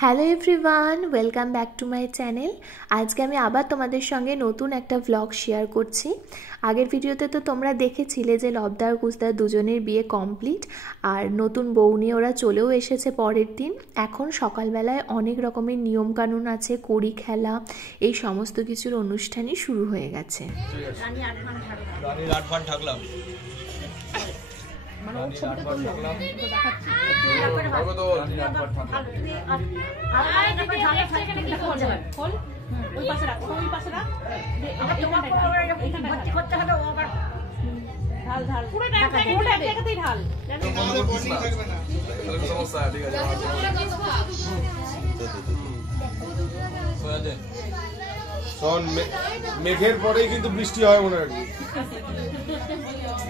Hello everyone, welcome back to my channel. আজকে আমি আবার তোমাদের সঙ্গে নতুন একটা ভ্লগ শেয়ার করছি। আগের ভিডিওতে তো তোমরা দেখেছিলে যে লবদা আর কুসদার দুজনের বিয়ে কমপ্লিট, আর নতুন বউ নিয়ে ওরা চলেও এসেছে পরের দিন। এখন সকালবেলায় অনেক রকমের নিয়মকানুন আছে, কড়ি খেলা, এই সমস্ত কিছুর অনুষ্ঠানই শুরু হয়ে গেছে। মেঘের পরেই কিন্তু বৃষ্টি হয় মনে হয়,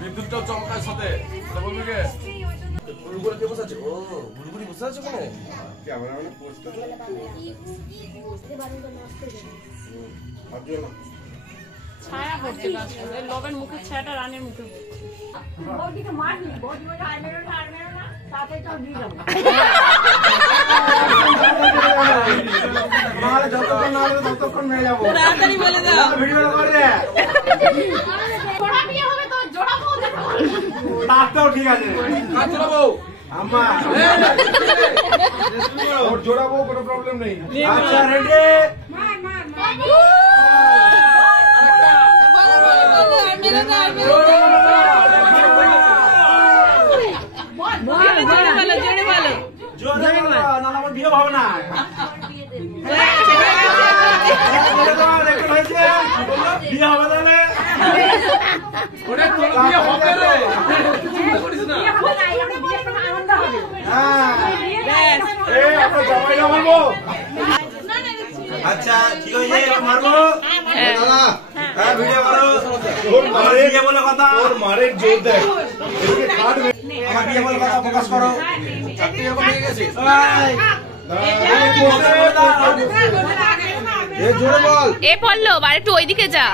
বিদ্যুৎটাও চমকার সাথে বলবি কে গুড়গুড়ি কে বসে আছে? ও গুড়গুড়ি বসে আছে মনে ক্যামেরা মানে পোস্ট করে ছায়া পড়ছে গাছটা, লবের মুখে ছায়াটা রানীর মুখে বৌদিকে মারনি, বৌদি ওই আর মেরো না তাতে তো দিয়ে যাবো মারে যতক্ষণ না হবে ততক্ষণ মেরে যাবো। তাড়াতাড়ি বলে দাও ভিডিও করে দে। জোড়া বিয়ে হবে তো জোড়া বউ দেখো, তারটাও ঠিক আছে। কাজ জোড়াবো আম্মা, ওর জোড়াবো, কোনো প্রবলেম নেই। আচ্ছা রেডি, মার মার বিয়ে হবে না। বিয়ে হবে তাহলে আচ্ছা ঠিক আছে, মারবো দাদা। ভিডিও করো, বিয়ে বলে কথা, ওর মারের জোর দেয়, আমার বিয়ে বলে কথা ফোকাস করো। এ পল্লব আর একটু ওইদিকে যা।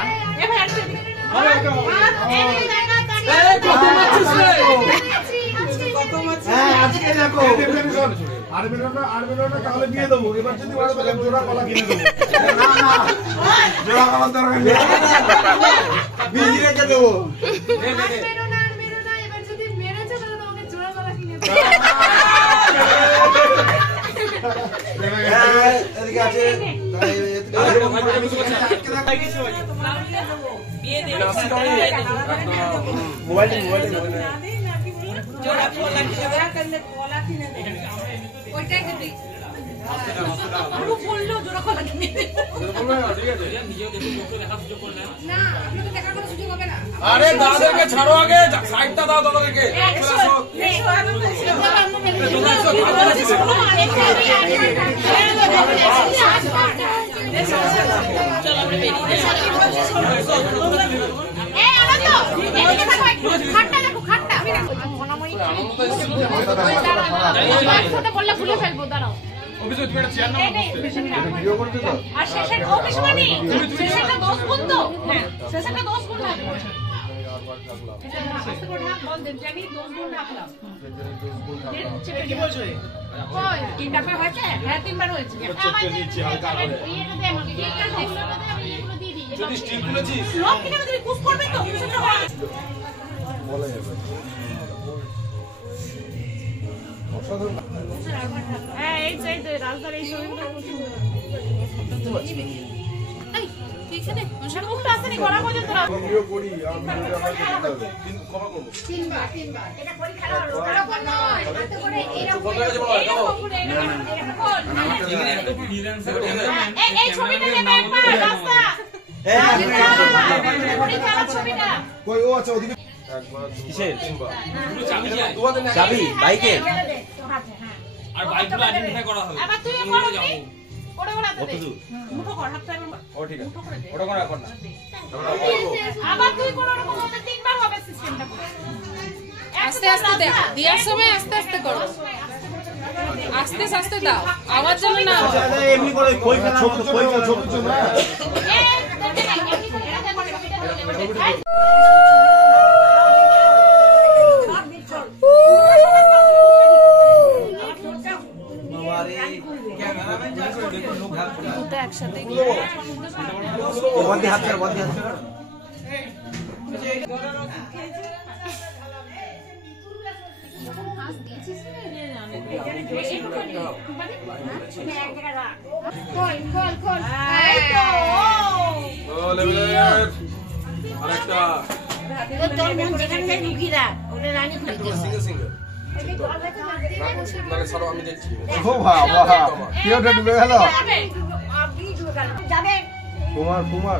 তাহলে বিয়ে দেবো, এবার যদি জোড়া কলা কিনে দেবো। জোড়া কলার দরকার নেই, বিয়ে রেখে দেবো। আরে দাদাদেরকে ছাড়ো, আগে সাইডটা দাও দাদাদেরকে। বললে ভুলে ফেলবো, দাঁড়াও। আর শেষের শেষেরটা 10 গুণ তো, শেষেরটা 10 গুণ লাগবে। তিনবার হয়েছে, হ্যাঁ 3বার হয়েছে। হ্যাঁ এই রাজধানী এই ছবিগুলো মুখটা আসেনি, গলা পর্যন্ত এই ছবিটা নেবে একবার রাস্তা। চাবি বাইকে আর বাইকগুলো আইডেন্টিফাই করা হবে। আবার তুই করো যাব ওটা বানাতে দে, মুঠো কর, হাতটা ও ঠিক আছে, ওটা করা কর না। আবার তুই কোন রকম হবে, 3বার হবে সিস্টেমটা। আস্তে আস্তে দে, দিয়ার সময় আস্তে আস্তে করো, আস্তে আস্তে দাও, আওয়াজ যেন না হয়। এমনি করে কই খেলা, ছোট ছোট ছোট না দুটো একসাথে কুমার কুমার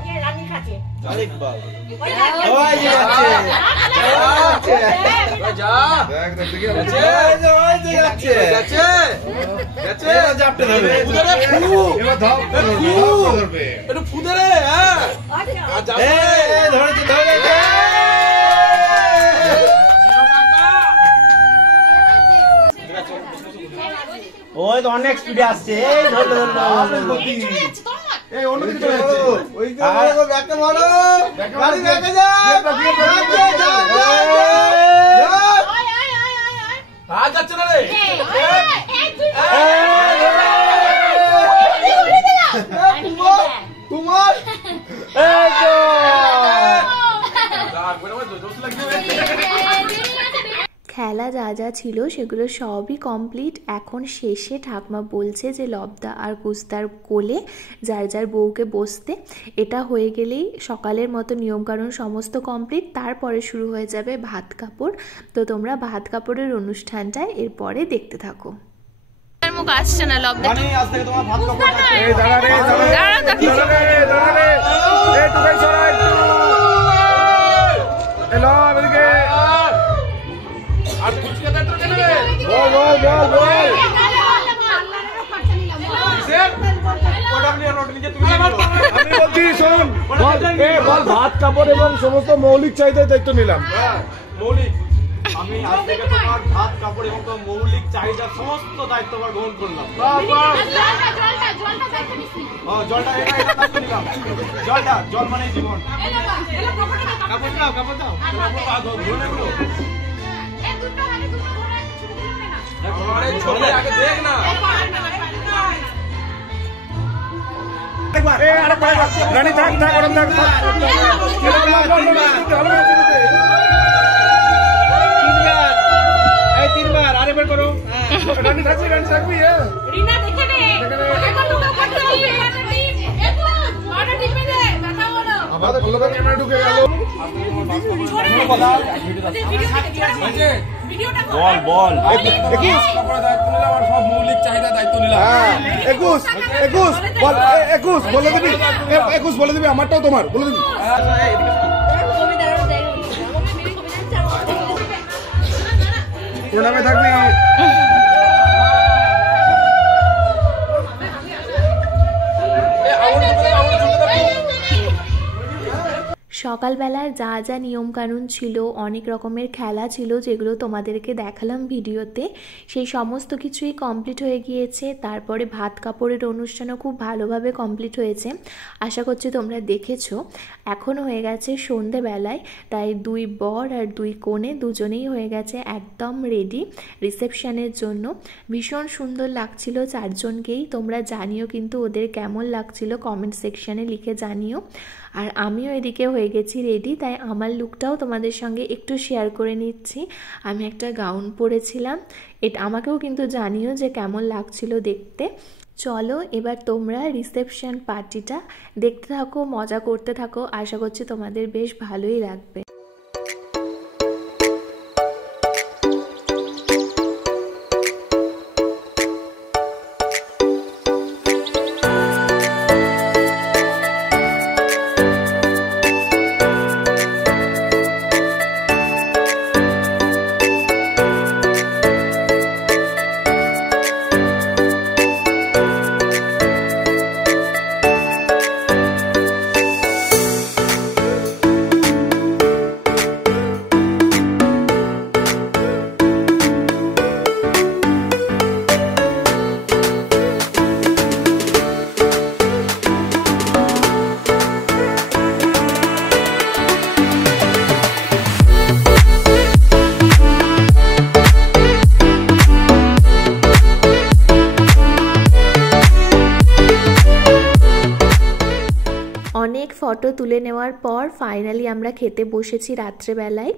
ওই তো অনেক স্পিডে আসছে। এই ধরো এই অন্যদিকে চলে যাচ্ছে ওই যে ব্যাকটা মারো গাড়ি ব্যাকে যা আ যাচ্ছে না রে কুমার এই তো খেলা যা যা ছিল সেগুলো সবই কমপ্লিট। এখন শেষে ঠাকমা বলছে যে লবদা আর কুস্তার কোলে যার যার বউকে বসতে। এটা হয়ে গেলেই সকালের মতো নিয়মকানুন সমস্ত কমপ্লিট। তারপরে শুরু হয়ে যাবে ভাত কাপড়। তো তোমরা ভাত কাপড়ের অনুষ্ঠানটা এরপরে দেখতে থাকো। মুখ আসছে না লবদা, আজ থেকে তোমার ভাত কাপড় এই দাঁড়া রে দাঁড়া রে এই তো গাই সরাই এলো এদিকে আর কুচকে দে তো কেন বল বল বল বল আমি বলছি শুন বল ভাত কাপড় এবং সমস্ত মৌলিক চাহিদার দায়িত্ব নিলাম। মৌলিক আমি আজ থেকে তোমার ভাত কাপড় এবং তোমার মৌলিক চাহিদা সমস্ত দায়িত্ব গ্রহণ করলাম। জলটা এটা দায়িত্ব নিলাম। জল মানে জীবন। কাপড় দাও কাপড় দাও আগে দেখ না রানী থাক থাক ওরম থাক তিনবার আরেকবার করো রানী থাকবি রানী থাকবি রিনা দেখে নে এখন দুটো করতে হবে একটু অর্ডার দিবে দে কথা বলো আমাদের কলকাতা ক্যামেরা ঢুকে গেল বল বল 21 মৌলিক চাহিদা দায়িত্ব নিলাম। 21 বল 21 বলে দিবি 21 বলে দিবি আমারটাও তোমার বলে দিবি। প্রণামে থাকবি। সকালবেলার যা যা নিয়মকানুন ছিল, অনেক রকমের খেলা ছিল যেগুলো তোমাদেরকে দেখালাম ভিডিওতে, সেই সমস্ত কিছুই কমপ্লিট হয়ে গিয়েছে। তারপরে ভাত কাপড়ের অনুষ্ঠানও খুব ভালোভাবে কমপ্লিট হয়েছে, আশা করছি তোমরা দেখেছো। এখন হয়ে গেছে সন্ধেবেলায়, তাই দুই বর আর দুই কনে দুজনেই হয়ে গেছে একদম রেডি রিসেপশনের জন্য। ভীষণ সুন্দর লাগছিল চারজনকেই। তোমরা জানিও কিন্তু ওদের কেমন লাগছিল, কমেন্ট সেকশানে লিখে জানিও। আর আমিও এদিকে হয়ে গেছি রেডি, তাই আমার লুকটাও তোমাদের সঙ্গে একটু শেয়ার করে নিচ্ছি। আমি একটা গাউন পরেছিলাম, এটা আমাকেও কিন্তু জানিও যে কেমন লাগছিল দেখতে। চলো এবার তোমরা রিসেপশন পার্টিটা দেখতে থাকো, মজা করতে থাকো, আশা করছি তোমাদের বেশ ভালোই লাগবে। অনেক ফটো তুলে নেওয়ার পর ফাইনালি আমরা খেতে বসেছি রাত্রেবেলায়।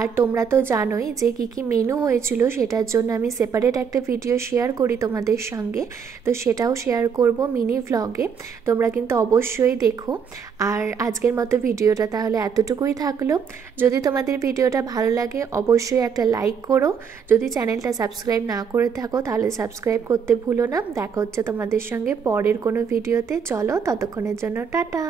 আর তোমরা তো জানোই যে কি মেনু হয়েছিল, সেটার জন্য আমি সেপারেট একটা ভিডিও শেয়ার করি তোমাদের সঙ্গে, তো সেটাও শেয়ার করব মিনি ভ্লগে, তোমরা কিন্তু অবশ্যই দেখো। আর আজকের মতো ভিডিওটা তাহলে এতটুকুই থাকলো। যদি তোমাদের ভিডিওটা ভালো লাগে অবশ্যই একটা লাইক করো, যদি চ্যানেলটা সাবস্ক্রাইব না করে থাকো তাহলে সাবস্ক্রাইব করতে ভুলো না। দেখা হচ্ছে তোমাদের সঙ্গে পরের কোনো ভিডিওতে। চলো ততক্ষণের জন্য টাটা।